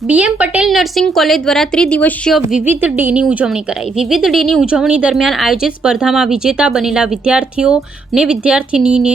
BM Patel nursing college દ્વારા ત્રિદિવસીય વિવિધ ડેની ઉજવણી કરાઈ. વિવિધ ડેની ઉજવણી દરમિયાન આયોજિત સ્પર્ધામાં વિજેતા બનેલા વિદ્યાર્થીઓને વિદ્યાર્થિનીને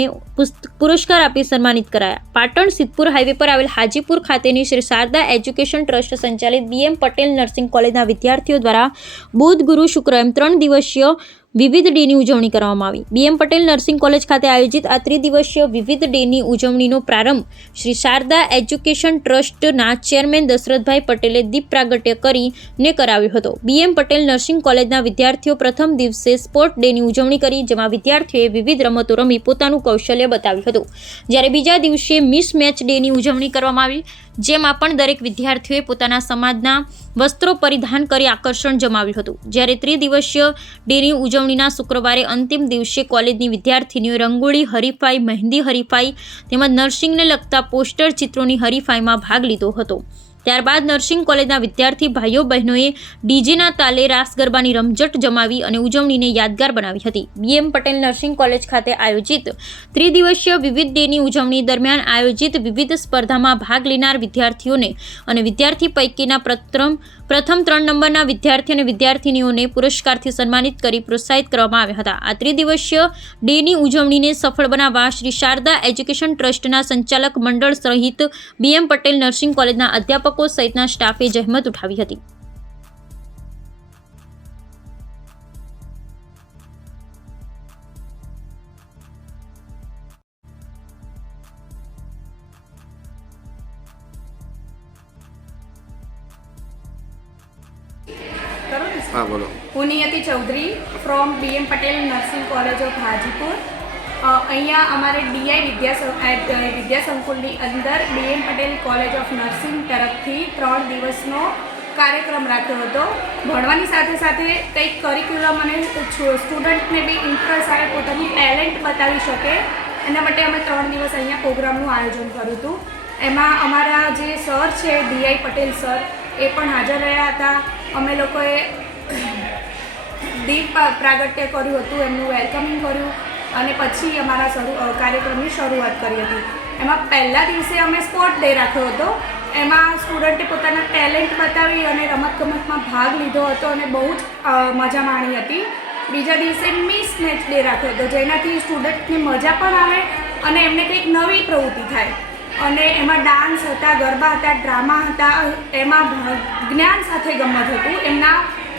પુરસ્કાર આપી સન્માનિત કરાયા. પાટણ સિદ્ધપુર હાઈવે પર આવેલ હાજીપુર ખાતેની શ્રી શારદા એજ્યુકેશન ટ્રસ્ટ સંચાલિત બીએમ પટેલ નર્સિંગ કોલેજના વિદ્યાર્થીઓ દ્વારા બુધ ગુરુ શુક્ર એમ ત્રણ દિવસીય વિવિધ ડેની ઉજવણી કરવામાં આવી. બીએમ પટેલ નર્સિંગ કોલેજ ખાતે આયોજિત આ ત્રિદિવસીય વિવિધ ડેની ઉજવણીનો પ્રારંભ શ્રી શારદા એજ્યુકેશન ટ્રસ્ટના ચેરમેન દશરથભાઈ પટેલે દીપ પ્રાગટ્ય કરીને કરાવ્યો હતો. બીએમ પટેલ નર્સિંગ કોલેજના વિદ્યાર્થીઓ પ્રથમ દિવસે સ્પોર્ટ ડેની ઉજવણી કરી, જેમાં વિદ્યાર્થીઓએ વિવિધ રમતો રમી પોતાનું કૌશલ્ય બતાવ્યું હતું. જ્યારે બીજા દિવસે મિસ મેચ ડેની ઉજવણી કરવામાં આવી જેમાં પણ દરેક વિદ્યાર્થીઓએ પોતાના સમાજના વસ્ત્રો પરિધાન કરી આકર્ષણ જમાવ્યું હતું. જ્યારે ત્રિદિવસીય ડેની ઉજવણીના શુક્રવારે અંતિમ દિવસે કોલેજની વિદ્યાર્થીનીઓ રંગોળી, હરીફાઈ, મહેંદી હરીફાઈ તેમજ નર્સિંગને લગતા પોસ્ટર ચિત્રોની હરીફાઈમાં ભાગ લીધો હતો. ત્યારબાદ નર્સિંગ કોલેજના વિદ્યાર્થી ભાઈઓ બહેનોએ ડીજેના તાલે રાસ ગરબાની રમઝટ જમાવી અને ઉજવણીને યાદગાર બનાવી હતી. બીએમ પટેલ નર્સિંગ કોલેજ ખાતે આયોજિત ત્રિદિવસીય વિવિધ ડેની ઉજવણી દરમિયાન આયોજિત વિવિધ સ્પર્ધામાં ભાગ લેનાર વિદ્યાર્થીઓને અને વિદ્યાર્થી પૈકીના પ્રથમ પ્રથમ ત્રણ નંબરના વિદ્યાર્થી અને વિદ્યાર્થિનીઓને પુરસ્કારથી સન્માનિત કરી પ્રોત્સાહિત કરવામાં આવ્યા હતા. આ ત્રિદિવસીય ડેની ઉજવણીને સફળ બનાવવા શ્રી શારદા એજ્યુકેશન ટ્રસ્ટના સંચાલક મંડળ સહિત બીએમ પટેલ નર્સિંગ કોલેજના અધ્યાપકો સહિતના સ્ટાફે જહેમત ઉઠાવી હતી. હા બોલો. હું Niyati Chaudhary from BM Patel nursing college of Hajipur અહીંયા અમારે ડીઆઈ વિદ્યા વિદ્યાસંકુલની વિદ્યા સંકુલની અંદર DM Patel college of nursing તરફથી ત્રણ દિવસનો કાર્યક્રમ રાખ્યો હતો. ભણવાની સાથે સાથે કંઈક કરિક્યુલમ અને સ્ટુડન્ટને બી ઇન્ટરેસ્ટ આવે, પોતાની ટેલેન્ટ બતાવી શકે. એના માટે અમે ત્રણ દિવસ અહીંયા પ્રોગ્રામનું આયોજન કર્યું હતું. એમાં અમારા જે સર છે ડીઆઈ પટેલ સર, એ પણ હાજર રહ્યા હતા. અમે લોકોએ દીપ પ્રાગટ્ય કર્યું હતું, એમનું વેલકમિંગ કર્યું. અને પછી અમારા શરૂ કાર્યક્રમની શરૂઆત કરી હતી. એમાં પહેલા દિવસે અમે સ્પોર્ટ ડે રાખ્યો હતો. એમાં સ્ટુડન્ટે પોતાના ટેલેન્ટ બતાવી અને રમતગમતમાં ભાગ લીધો હતો અને બહુ જ મજા માણી હતી. બીજા દિવસે મિસ મેચ ડે રાખ્યો હતો, જેનાથી સ્ટુડન્ટને મજા પણ આવે અને એમને કંઈક નવી પ્રવૃત્તિ થાય. અને એમાં ડાન્સ હતા, ગરબા હતા, ડ્રામા હતા, એમાં જ્ઞાન સાથે ગમત હતું. એમના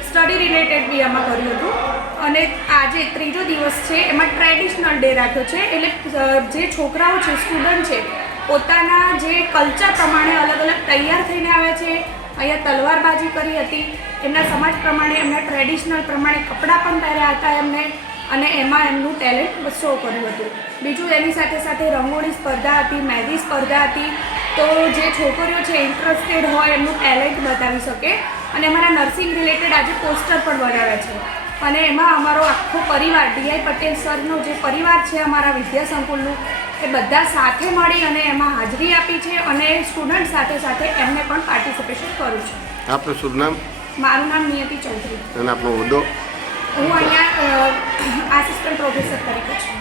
સ્ટડી રિલેટેડ બી એમાં કર્યું હતું. અને આજે ત્રીજો દિવસ છે, એમાં ટ્રેડિશનલ ડે રાખ્યો છે, એટલે જે છોકરાઓ છે સ્ટુડન્ટ છે, પોતાના જે કલ્ચર પ્રમાણે અલગ અલગ તૈયાર થઈને આવે છે, અહીંયા તલવારબાજી કરી હતી, એમના સમાજ પ્રમાણે, એમના ટ્રેડિશનલ પ્રમાણે કપડાં પણ પહેર્યા હતા એમને, અને એમાં એમનું ટેલેન્ટ શો કર્યું હતું. બીજું એની સાથે સાથે રંગોળી સ્પર્ધા હતી, મહેંદી સ્પર્ધા હતી, તો જે છોકરીઓ છે ઇન્ટરેસ્ટેડ હોય, એમનું ટેલેન્ટ બતાવી શકે, અને અમારા નર્સિંગ રિલેટેડ આજે પોસ્ટર પણ બનાવ્યા છે. અને એમાં અમારો આખો પરિવાર ડીઆઈ પટેલ સરનો જે પરિવાર છે અમારા વિદ્યા સંકુલનું એ બધા સાથે મળી અને એમાં હાજરી આપી છે અને સ્ટુડન્ટ સાથે સાથે એમને પણ પાર્ટિસિપેશન કર્યું છે. આપનું શુભ નામ? મારું નામ નિયતિ ચૌધરી. અને આપનો હોદ્દો? હું અહીંયા આસિસ્ટન્ટ પ્રોફેસર તરીકે છું.